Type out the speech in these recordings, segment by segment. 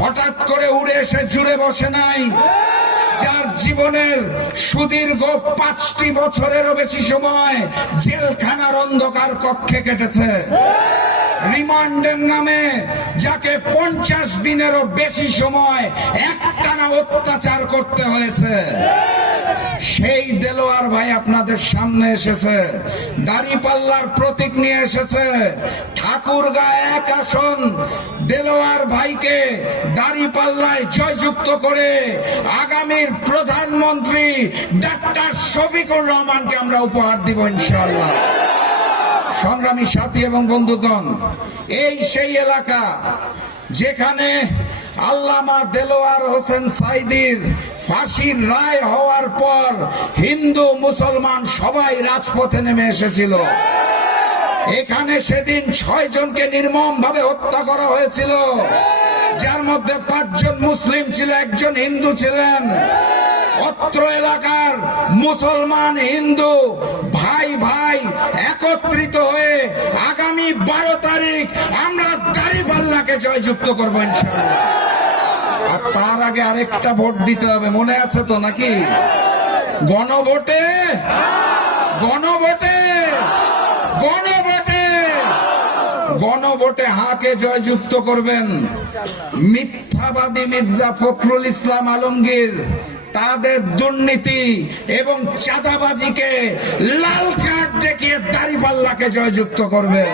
হঠাৎ করে উড়ে এসে জুড়ে বসে নাই। যার জীবনের সুদীর্ঘ পাঁচটি বছরেরও বেশি সময় জেলখানার অন্ধকার কক্ষে কেটেছে। রিমান্ডের নামে যাকে পঞ্চাশ দিনেরও বেশি সময় একটানা অত্যাচার করতে হয়েছে। সেই দেলোয়ার ভাই আপনাদের সামনে এসেছে। দাড়িপাল্লার প্রতীক নিয়ে এসেছে। ঠাকুরগা এক আসন। দেলোয়ার ভাইকে দাড়িপাল্লায় জয়যুক্ত করে আগামীর প্রধানমন্ত্রী ডাক্তার শফিকুর রহমানকে আমরা উপহার দিব ইনশাআল্লাহ। সংগ্রামী সাথী এবং বন্ধুগণ, এই সেই এলাকা যেখানে আল্লামা দেলোয়ার হোসেন সাইদির ফাঁসির রায় হওয়ার পর হিন্দু মুসলমান সবাই রাজপথে নেমে এসেছিল। এখানে সেদিন ছয় জনকে নির্মম ভাবে হত্যা করা হয়েছিল। যার মধ্যে পাঁচজন মুসলিম ছিল, একজন হিন্দু ছিলেন। অত্র এলাকার মুসলমান হিন্দু ভাই ভাই একত্রিত হয়ে আগামী বারো তারিখ আমরা দাড়িপাল্লাকে জয়যুক্ত করব তার আগে আরেকটা ভোট দিতে হবে, মনে আছে তো নাকি? গণভোটে? গণভোটে? গণভোটে? গণভোটে হাকে জয়যুক্ত করবেন? মিথ্যাবাদী মির্জা ফখরুল ইসলাম আলমগীর, তাদের দুর্নীতি এবং চাঁদাবাজিকে লাল কার্ড দেখিয়ে দাড়িপাল্লাকে জয়যুক্ত করবেন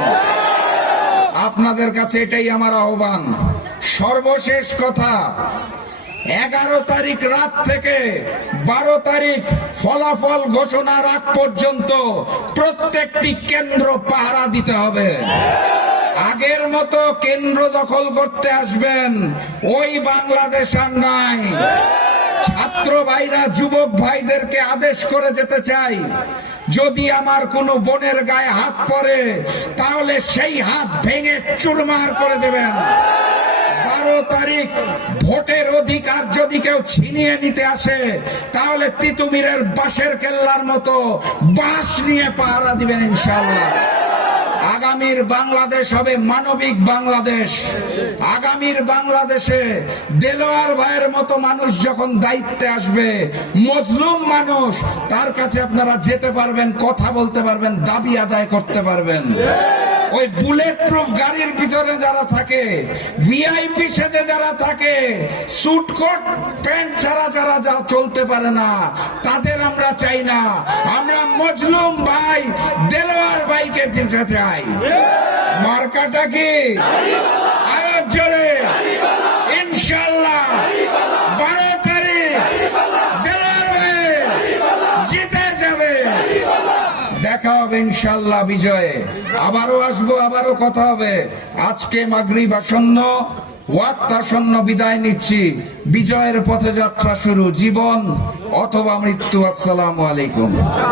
আপনাদের কাছে এটাই আমার আহ্বান। সর্বশেষ কথা এগারো তারিখ রাত থেকে বারো তারিখ ফলাফল ঘোষণার আগ পর্যন্ত প্রত্যেকটি কেন্দ্র পাহারা দিতে হবে। আগের মতো কেন্দ্র দখল করতে আসবেন, ওই বাংলাদেশ আর নাই। ছাত্র ভাইরা, যুবক ভাইদেরকে আদেশ করে যেতে চাই। যদি আমার কোনো বোনের গায়ে হাত পড়ে, তাহলে সেই হাত ভেঙে চুরমার করে দেবেন। বারো তারিখ ভোটের অধিকার যদি কেউ ছিনিয়ে নিতে আসে, তাহলে তিতুমিরের বাঁশের কেল্লার মতো বাঁশ নিয়ে পাহারা দিবেন ইনশাল্লাহ আগামীর বাংলাদেশ হবে মানবিক বাংলাদেশ। আগামীর বাংলাদেশে দেলোয়ার ভাইয়ের মতো মানুষ যখন দায়িত্বে আসবে, মজলুম মানুষ, তার কাছে আপনারা যেতে পারবেন, কথা বলতে পারবেন, দাবি আদায় করতে পারবেন। ওই বুলেট প্রুফ গাড়ির ভিতরে যারা থাকে ভিআইপি সেজে যারা থাকে সুটকোট প্যান্ট ছাড়া যারা যা চলতে পারে না, তাদের আমরা চাই না। আমরা মজলুম ভাই, দেলোয়ার ভাইকে যেতে চাই। মার্কাটা কি? আরও জোরে ইনশাল্লাহ বারো তারিখ দেলোয়ার ভাই জিতে যাবে দেখা হবে ইনশাল্লাহ বিজয়ে। আবারও আসব, আবারও কথা হবে। আজকে মাগরিব আসন্ন বিদায় নিচ্ছি। বিজয়ের পথযাত্রা শুরু। জীবন অথবা মৃত্যু, আসসালামু আলাইকুম।